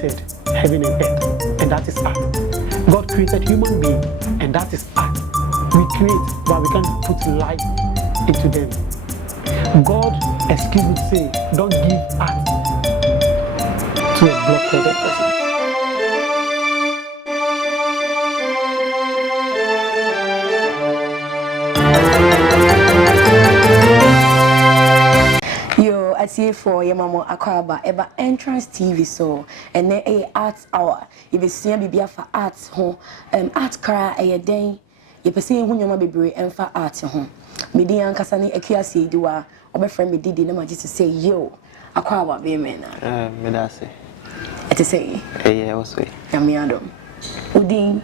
created heaven and earth, and that is art. God created human being, and that is art. We create, but we can't put life into them. God, excuse me to say, don't give art to a blockheaded person. Yo, I see for your mama akwaba eba entrance TV so and then a art hour. You be seeing bibia for arts ho art kra a den. You be seeing when your mama be and for art ho. Me di ankasa ne akuase diwa obefrem me didi na maji to say yo akwaba be me na. Me da say. It say. Yeah, also. Yami adom. Udin.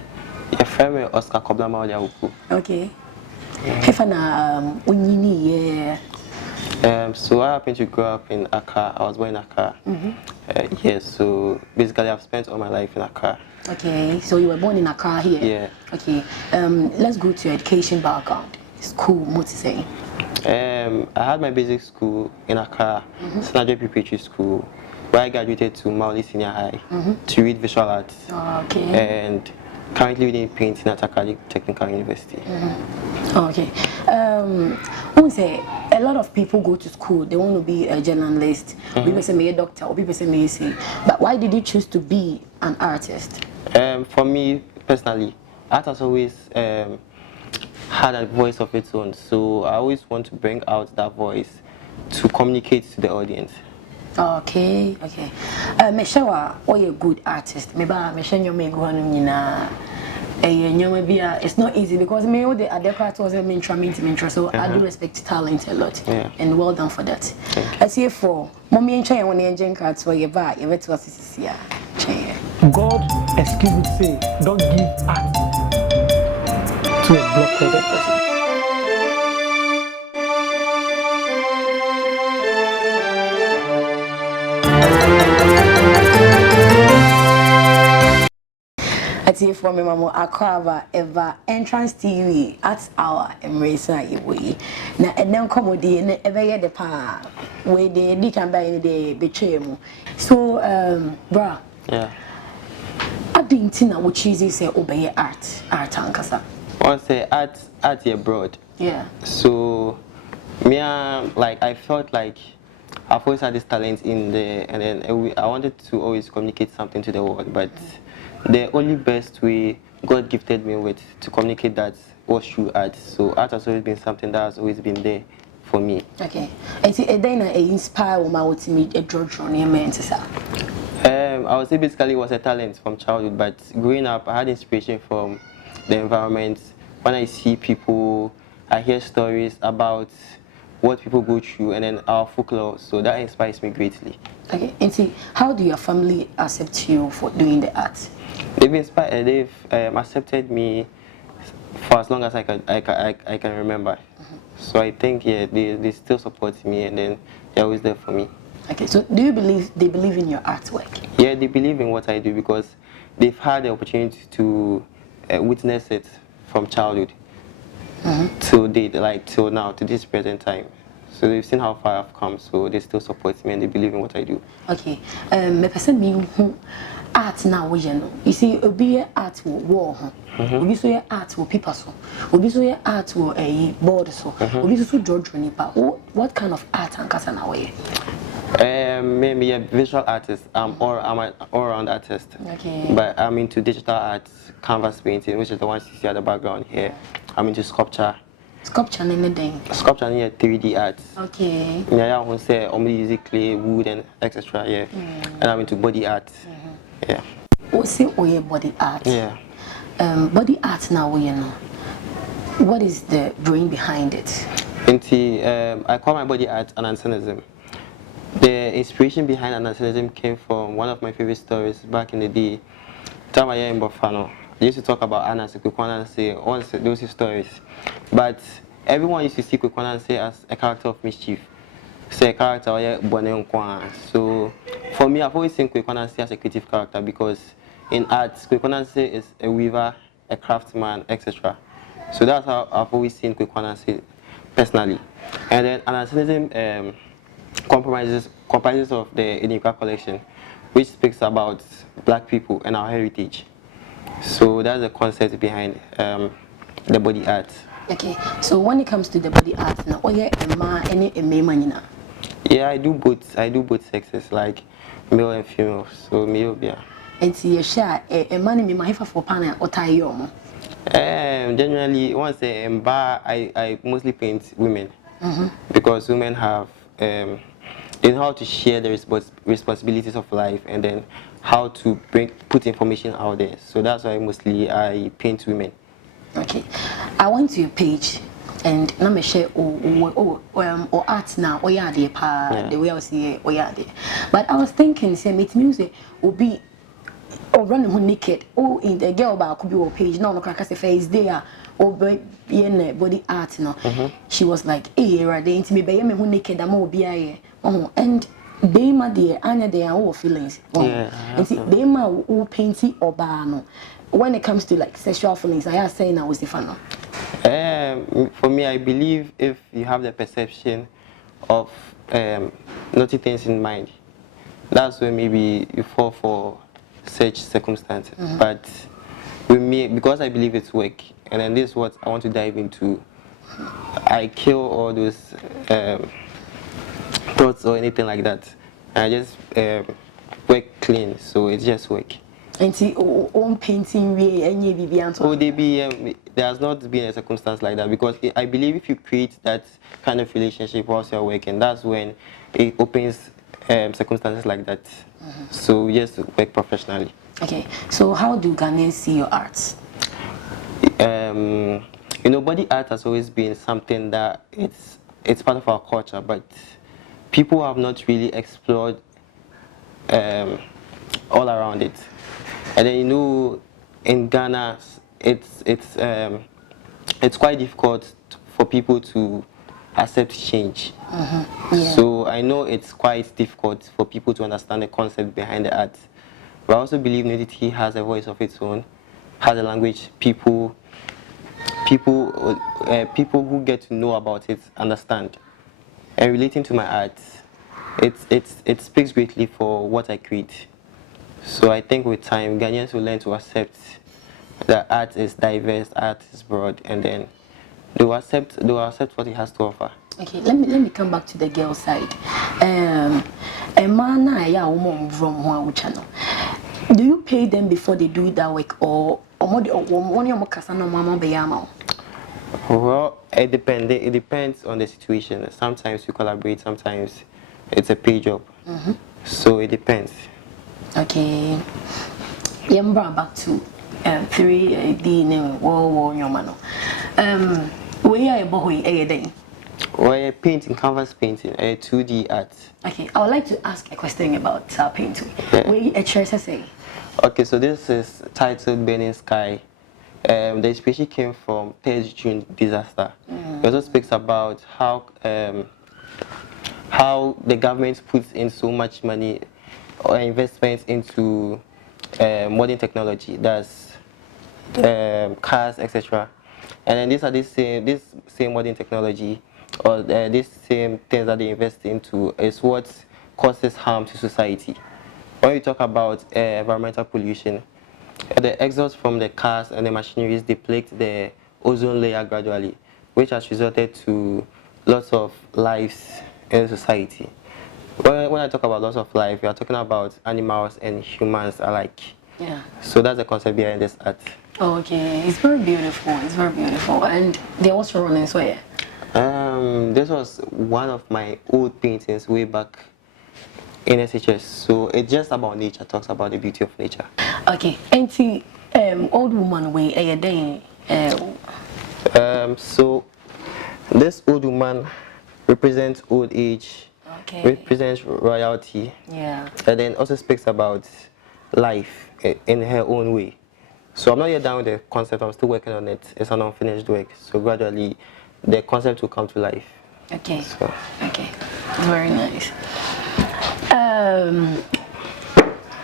Your friend Oscar Korbla Mawuli Awuku. Okay. Hefa na unyini yeah. So I happened to grow up in Accra. I was born in Accra. Yeah, so basically I've spent all my life in Accra. Okay, so you were born in Accra here? Yeah. Okay, let's go to your education background. School, what to say? I had my basic school in Accra, Sinajo Preparatory School, where I graduated to Mawuli Senior High to read visual arts. Okay. And currently reading painting at Accra Technical University. Okay. I say a lot of people go to school, they want to be a journalist, people say me a doctor, or people say me a. But why did you choose to be an artist? For me personally, art has always had a voice of its own, so I always want to bring out that voice to communicate to the audience. Okay, okay. Meshawa, or a good artist. Maybe Meshanyo may go on it's not easy because me the adequate was a mintra, so I do respect talent a lot. Yeah. And well done for that. I see for mommy and China when you engine cards for your bar, you to us here. God, excuse me to say, don't give art to a blockheaded person. For me, Mama, Akwaba ever entrance TV at our embrace way. Now, and then comedy and ever yet the pa where they can buy any day betray mu. So, bra, Yeah. I didn't know what cheesy say obey art ankasa. I say art abroad. Yeah. So, me like I felt like I've always had this talent in there, and then I wanted to always communicate something to the world, but the only best way God gifted me with to communicate that was through art. So art has always been something that has always been there for me. Okay. I see. Then I inspire woman with me a George on your man, sir. I would say basically it was a talent from childhood, but growing up I had inspiration from the environment. When I see people, I hear stories about what people go through, and then our folklore. So that inspires me greatly. Okay. And see, how do your family accept you for doing the art? They've accepted me for as long as I can remember. So I think they still support me, and then they're always there for me. Okay, so do you believe they believe in your artwork? Yeah, they believe in what I do because they've had the opportunity to witness it from childhood till date, like till now, to this present time. So they've seen how far I've come, so they still support me and they believe in what I do. Okay, me person me art now you see obi art wo wall obi so art wo paper so obi so art wo a board so obi so draw nipa. What kind of art ankasa na we? Maybe a visual artist. I'm an all-round artist. Okay. But I'm into digital art, canvas painting, which is the one you see at the background here. I'm into sculpture. Sculpture and anything. Sculpture and 3D art. Okay. Yeah, I want to say only use clay, wood, and etc. Yeah. And I'm into body art. Yeah. What's it or body art? Yeah. Body art now you know. What is the brain behind it? I call my body art ananism. The inspiration behind ananism came from one of my favorite stories back in the day. Time I in Buffalo, they used to talk about Anas and say all those stories. But everyone used to see Kwekwananse as a character of mischief. Say a character So for me, I've always seen Kwekwananse as a creative character because in art, Kwekwananse is a weaver, a craftsman, etc. So that's how I've always seen Kwekwananse personally. And then ananism comprises of the Inika collection, which speaks about black people and our heritage. So that's the concept behind the body art. Okay, so when it comes to the body art now, yeah, yeah, I do both sexes, like male and female. So male, yeah. And see, share a man in my for panel or tie your Generally, once I mostly paint women because women have they know how to share the responsibilities of life and then how to put information out there. So that's why mostly I paint women. Okay, I went to your page and I'm share or art now or yeah the way I was here or yeah but I was thinking say meet music will be or running who naked or in the girl bar could be on page no crack as a face there or be body art no she was like right they intimate me who naked I'm all be and Bema dear Anya their own feelings and see Bema who painty or bar no when it comes to like sexual feelings I are saying I was the fan. For me, I believe if you have the perception of naughty things in mind, that's when maybe you fall for such circumstances. But with me, because I believe it's work, and then this is what I want to dive into, I kill all those thoughts or anything like that. I just work clean, so it's just work. And see, on painting way and you be there has not been a circumstance like that because I believe if you create that kind of relationship whilst you're working, that's when it opens circumstances like that. So yes, work professionally. Okay, so how do Ghanaians see your art? You know, body art has always been something that it's part of our culture, but people have not really explored all around it. And then you know, in Ghana, it's quite difficult for people to accept change. So I know it's quite difficult for people to understand the concept behind the art. But I also believe nudity has a voice of its own, has a language people who get to know about it understand. And relating to my art, it speaks greatly for what I create. So I think with time, Ghanaians will learn to accept that art is diverse, art is broad, and then they will accept what it has to offer. Okay, let me come back to the girl side. A man a woman from one channel. Do you pay them before they do that work or Well, it depends on the situation. Sometimes you collaborate, sometimes it's a pay job. So it depends. Okay. Back to 3D name war nyomano. We are boy day. Well, painting, canvas painting, 2D art. Okay, I would like to ask a question about painting. Yeah. We a church say. Okay, so this is titled Burning Sky. The inspiration came from 3rd June disaster. It also speaks about how the government puts in so much money or investments into modern technology, that's cars, etc. And then these are this same modern technology or this same things that they invest into is what causes harm to society. When we talk about environmental pollution, the exhaust from the cars and the machineries deplete the ozone layer gradually, which has resulted to lots of lives in society. When I talk about loss of life, we are talking about animals and humans alike. Yeah. So that's the concept behind this art. Oh, okay, it's very beautiful. It's very beautiful, and they're also running so yeah. This was one of my old paintings way back in SHS. So it's just about nature. Talks about the beauty of nature. Okay, and see, old woman way a day. So this old woman represents old age. Okay. Represents royalty. Yeah. And then also speaks about life in her own way. So I'm not yet done with the concept, I'm still working on it. It's an unfinished work. So gradually the concept will come to life. Okay. So. Okay. Very nice.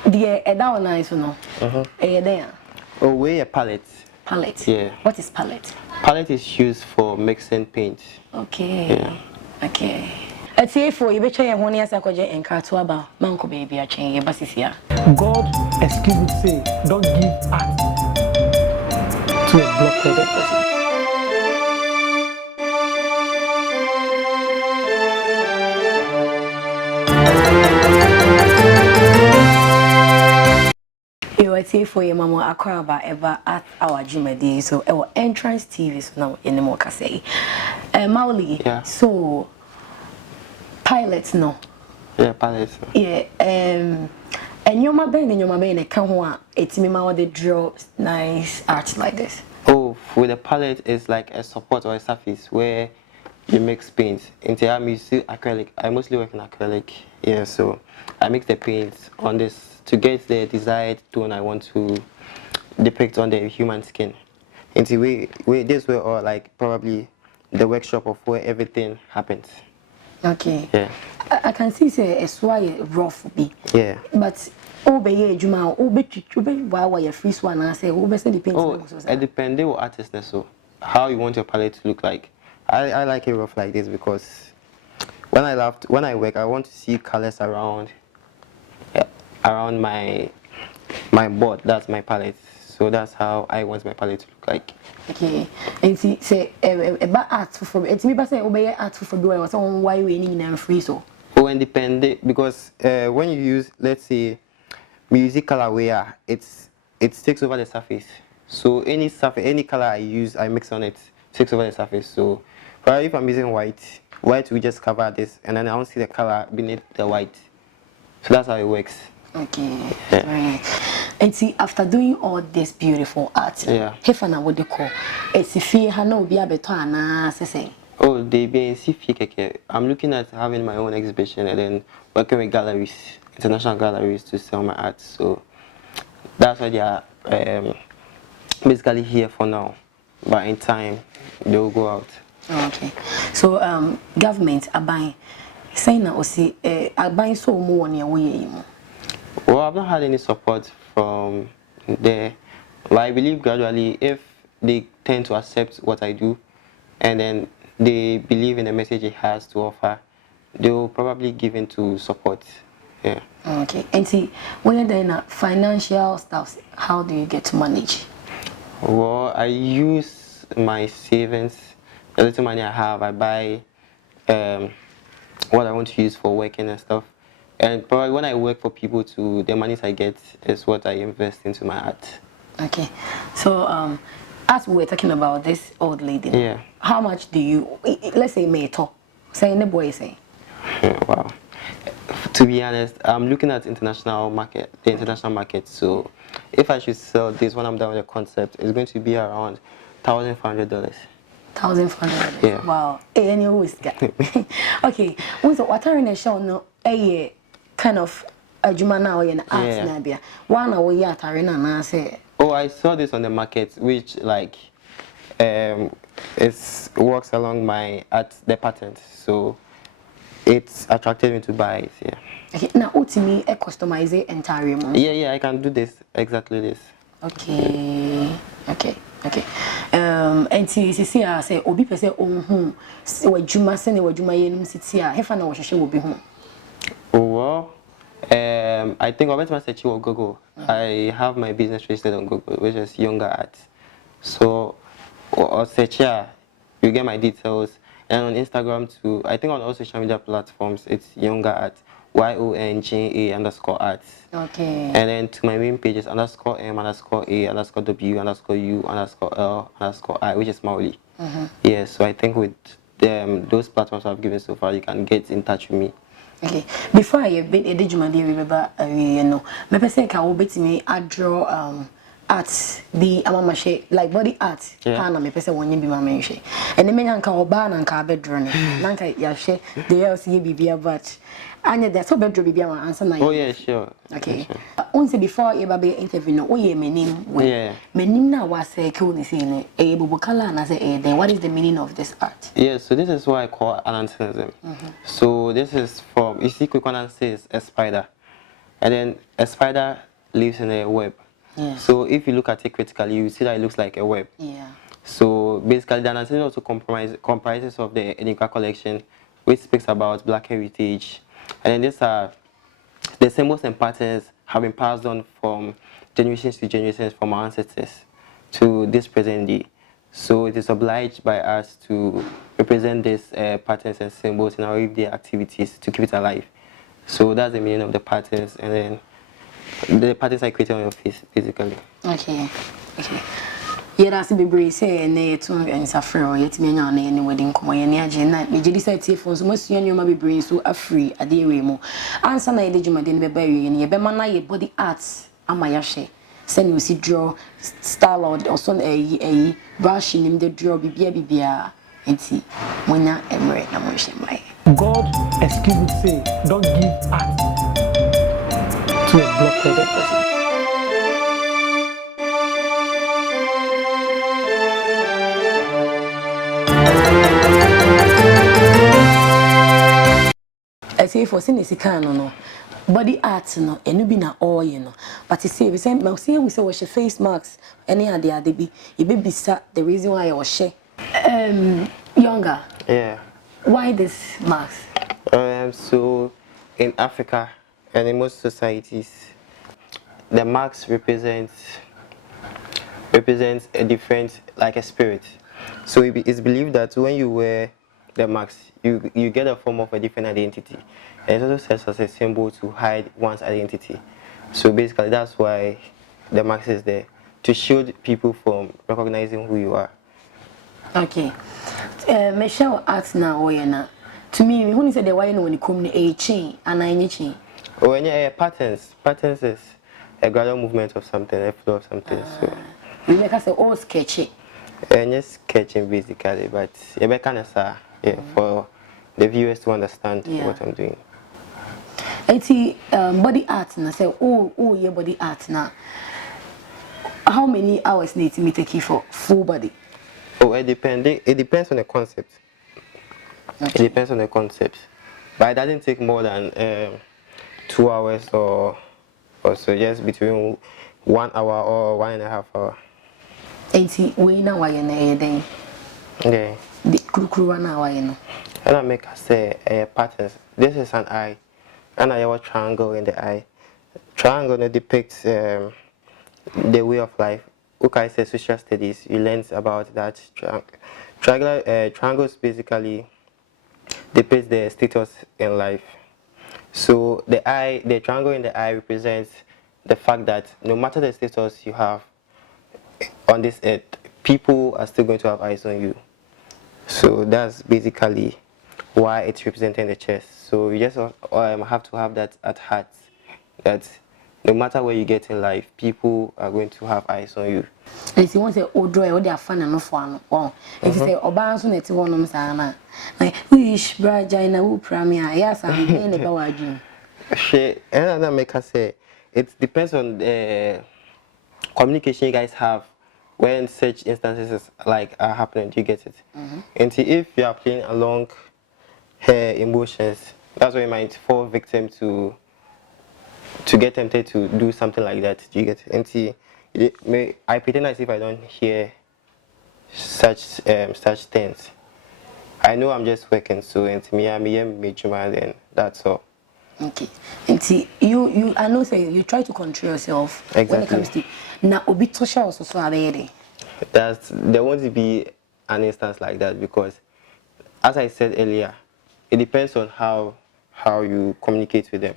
That one nice or no? There. Oh, wait, a palette. Palette. Yeah. What is palette? Palette is used for mixing paint. Okay. Yeah. Okay. Ati for you betcha your honey as a coje and carto about Manco baby a chain your basisia. God, excuse me to say, don't give art to a blockheaded person. You are here for your mama Akraba ever at our Jimmy so our entrance TV so now in the mocha say. Mawuli, Yeah. so pilots no. Yeah, pilots. Yeah, and your mabene come on, it's me ma the draw nice art like this. Oh, with a palette is like a support or a surface where you mix paints. Into I'm used to acrylic. I mostly work in acrylic. Yeah, so I mix the paints on this to get the desired tone I want to depict on the human skin. Into we this way or like probably the workshop of where everything happens. Okay. Yeah. I can see say it's why rough be. Yeah. But obey juma obey why you free one and say obey send the paint. Oh, it depends on artist so how you want your palette to look like. I like it rough like this because when I work I want to see colors around my board. That's my palette. So that's how I want my palette to look like. Okay. And see say about art for it's me say obey art for do I someone why we need and free so. Oh, independent because when you use let's say music colorway, it takes over the surface. So any surface, any color I use, I mix on it, takes over the surface. So probably if I'm using white will just cover this, and then I don't see the color beneath the white. So that's how it works. Okay. Yeah. Right. And see, after doing all this beautiful art, Yeah. Hefana what they call it's if you have no be a better say. Oh, they be in CFK. I'm looking at having my own exhibition and then working with galleries, international galleries to sell my art. So that's why they are basically here for now. But in time, they will go out. Okay. So government are buying saying that see are buying so more on your way. Well, I've not had any support from there. But I believe gradually, if they tend to accept what I do, and then they believe in the message it has to offer, they will probably give into support. Yeah. Okay. And see, when you're doing financial stuff, how do you get to manage? Well, I use my savings, the little money I have, I buy what I want to use for working and stuff. And probably when I work for people too, the money I get is what I invest into my art. Okay. So as we were talking about this old lady, Yeah. how much do you let's say meto? Say the boy say. Wow. To be honest, I'm looking at the international market. So if I should sell this when I'm done with the concept, it's going to be around $1,500. $1,500. Yeah. Wow. Any always got. Okay. So what are in the show no a kind of a juma now in art Yeah. nabia. One away at arena and I say. Oh, I saw this on the market, which like it works along my the patent. So it's attracted me to buy it. Yeah. Okay. Now ultimately a customize it entirely. Yeah, I can do this exactly this. Okay. And see I say obi pese ohun wadwuma se ne wadwuma yenum siti a hefa na wo hwehwe obi hu. Well, I think I'll bet my search on Google. I have my business registered on Google, which is YONGA ART. So, or search here, you get my details. And on Instagram too, I think on all social media platforms, it's YONGA ART, YONGA_art. Okay. And then to my main pages, _M_A_W_U_L_I, which is Mawuli. Yeah, so I think with those platforms I've given so far, you can get in touch with me. Okay. Before I been a digimon dear remember you know, maybe say can will bet me I draw art be amamache like body art kana me pese wonye bi mama and the menyan ka oba na nka bedro ne nanka ya hwe the else ye bibia but anya there so bedro bibia wan answer na. Oh yeah, sure. Okay. Sure. Once before you baby interview no oye menim we. Yeah. Menim na wa say ke oni say no e bobo kala na say then what is the meaning of this art? Yeah, so this is what I call ananthenism. So this is from, you see quick one says a spider. And then a spider lives in a web. Yeah. So if you look at it critically, you see that it looks like a web. Yeah. So basically the ananthenism also comprises of the Enigma collection, which speaks about Black heritage. And then these are the symbols and patterns have been passed on from generations to generations from our ancestors to this present day. So it is obliged by us to represent these patterns and symbols in our everyday activities to keep it alive. So that's the meaning of the patterns, and then the patterns are created on your face, basically. Okay. Yeah, that's a bit say and they two and suffer or yet me on any wedding come on any agenda. Me just said telephones most young you may be so a free a day remo. Answer na edge my den be bury and ye be man na body arts amayashe. Send you see draw style or son a brush in him the draw bibia enti monya emre na mo shemai. God, excuse me, say, don't give art to a blockheaded person. I say for sin is no body art no enu bi na all you know but you see we say we say we face masks any other be you be bisa the reason why you share younger. Yeah. Why this mask? So in Africa and in most societies, the mask represents a different, like a spirit. So it's believed that when you wear the mask, you get a form of a different identity. And it also serves as a symbol to hide one's identity. So basically that's why the mask is there, to shield people from recognizing who you are. Okay. Michelle asks now why na. To me, who said the why no when you come a chain and I chain. When you patterns is a gradual movement of something, a flow of something. So we make us all sketchy. Just sketching basically, but for the viewers to understand what I'm doing. Body art na say yeah body art na. How many hours need to take you for full body? Oh, it depends on the concept. Okay. It depends on the concept, but it doesn't take more than 2 hours or so, just between 1 hour or 1.5 hours. We know why you're then. Yeah. The kuru na why you know. And I make us say patterns. This is an eye, and I have a triangle in the eye. Triangle depicts the way of life. Okay, say social studies. You learn about that. Triangles basically depicts the status in life. So the triangle in the eye represents the fact that no matter the status you have on this earth, people are still going to have eyes on you. So that's basically why it's representing the chest. So you just have to have that at heart, that no matter where you get in life, people are going to have eyes on you. And if you want to say, oh, draw, they are fun and no fun. Wow. If you say, oh, bounce on it, one of them, like, wish, Brajina, who premier, yes, I'm in about you. And I make us say, it depends on the communication you guys have when such instances like are happening. Do you get it? And see, if you are playing along her emotions, that's why you might fall victim to get tempted to do something like that. Do you get it? And see, I pretend as if I don't hear such things. I know I'm just working, so and me I'm major, and that's all. Okay. And see, you I know say you try to control yourself when it comes to now obi social also so abede. There won't be an instance like that, because as I said earlier, it depends on how you communicate with them.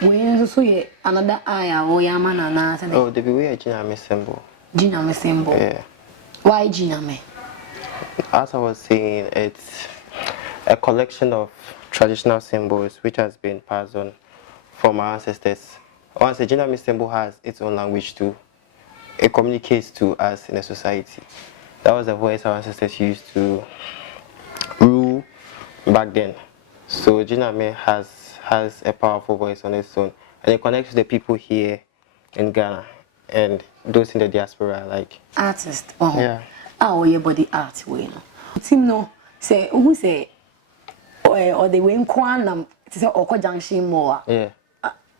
When so yeah another eye or yamana na. Oh, the way a Jiname symbol. Jiname symbol. Yeah. Why Jiname? As I was saying, it's a collection of traditional symbols which has been passed on from our ancestors. Once a Jiname symbol has its own language too. it communicates to us in a society. That was the voice our ancestors used to rule back then. So Jiname has a powerful voice on its own, and it connects the people here in Ghana and those in the diaspora, like artist. yeah. Your body art way no. Team no say who say or the way kwanam to say Oko Junction more. Yeah.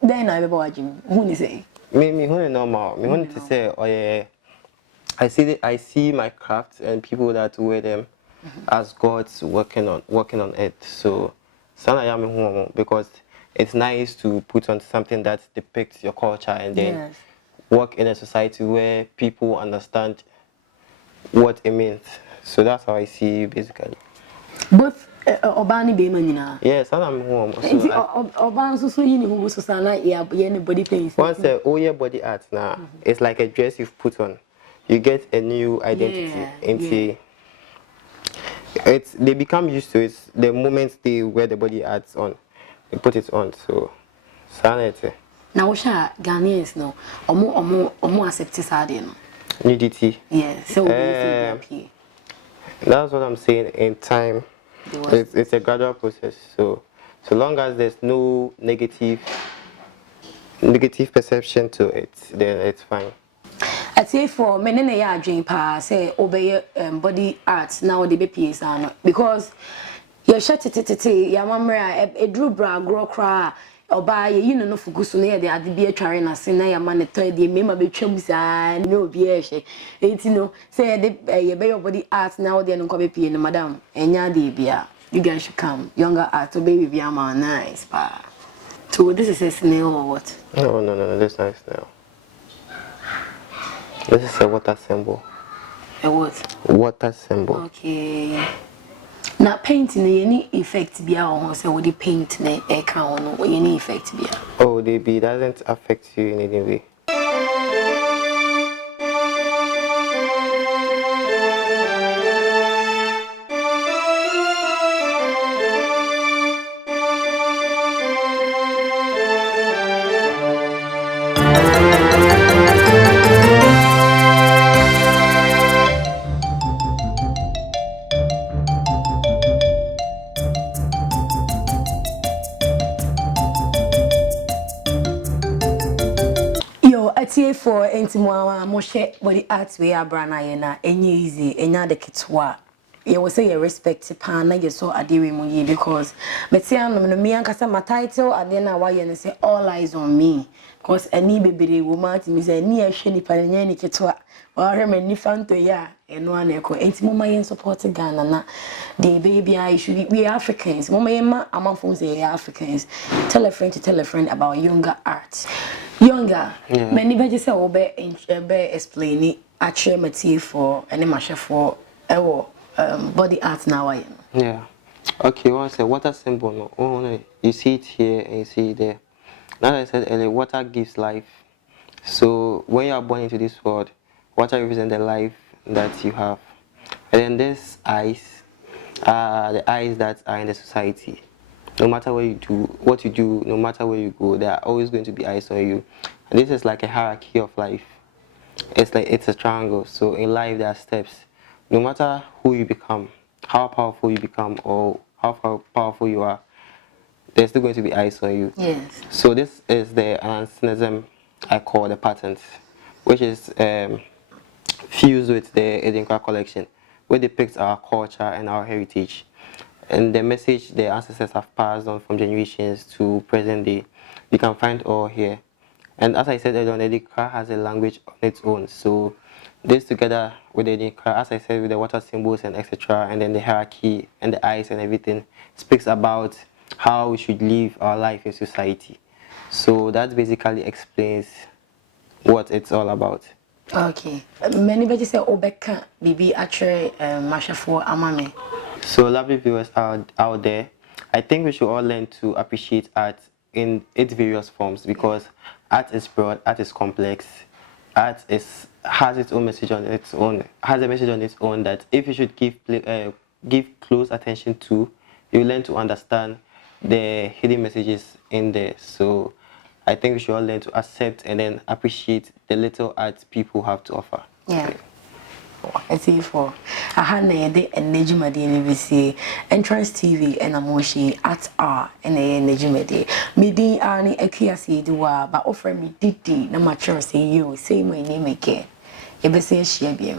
Then I be watching. Who say? Me who normal. Me who to say oh yeah. I see my craft and people that wear them as gods working on it. So sana ya me who because it's nice to put on something that depicts your culture and then work in a society where people understand what it means. So that's how I see you basically. Both Obani be manina. Yes, I'm home. Oban so you know who so sana ya anybody paints. Once oh yeah body art now, it's like a dress you've put on. You get a new identity into they become used to it the moment they wear the body arts on. They put it on. So sanity. Now Osha Ghanaians no omo accept sade no. Nudity. Yeah, so we okay. That's what I'm saying. In time, it's a gradual process. So long as there's no negative perception to it, then it's fine. I say for me na ya adwen pa say obey body art now the be PSA no because your shirt tete ya mamra e dru bra gro kra oba ye you no fugusu na ye de ade bi atware na se na ya ma ne toy de mema be twam sa na obi e hye enti no say ye be your body art now de no ko be pie no madam enya de bia you guys should come younger art to baby bia ma nice pa. So this is a snail or what? No, this is not a snail. This is a water symbol. A what? Water symbol. Okay. Now painting any effect be on say what the paint na e can on any effect be. Oh, the bee doesn't affect you in any way. Atie for entimwa mo hye body art we abrana ye na enye easy enya de kitwa ye wo say ye respect pa na ye so ade we mo ye because metia no me ankasa my title ade na wa ye ne say all eyes on me because ani bebere wo ma ti mi say ani ahwe ni pa nya ni kitwa wa hwe me ni fanto ya eno aneko entimo ma ye support Ghana na the baby I should we Africans mo ma amafo say Africans tell a friend about younger art. Younger, many better say obe explain it. Actually, material for any machine for body art now. Yeah. Okay. Once a water symbol. No, oh, you see it here and you see it there. Now I said earlier, water gives life. So when you are born into this world, water represents the life that you have. And then there's eyes, the eyes that are in the society. No matter what you do, no matter where you go, there are always going to be eyes on you. And this is like a hierarchy of life. It's a triangle. So in life there are steps. No matter who you become, how powerful you become, or how powerful you are, there's still going to be eyes on you. Yes. So this is the anachronism I call the patterns, which is fused with the Edinkwa collection, which depicts our culture and our heritage. And the message the ancestors have passed on from generations to present day, you can find all here. And as I said earlier, the Edinkwa has a language on its own. So this together with the Edinkwa, as I said, with the water symbols and etc., and then the hierarchy and the eyes and everything, speaks about how we should live our life in society. So that basically explains what it's all about. Okay. Many people say Obeka Bibi actually Masha for Amame. So lovely viewers out there, I think we should all learn to appreciate art in its various forms because art is broad, art is complex, art has its own message on its own, has a message on its own that if you should give close attention to, you learn to understand the hidden messages in there. So I think we should all learn to accept and then appreciate the little art people have to offer. Yeah. I see for I had a Nejimadi NBC Entrance TV and a moshi at R and a Nejimadi. Midi Arni Akiasi Dua, but offer me Didi, no mature say you, say my name again. You be say she be.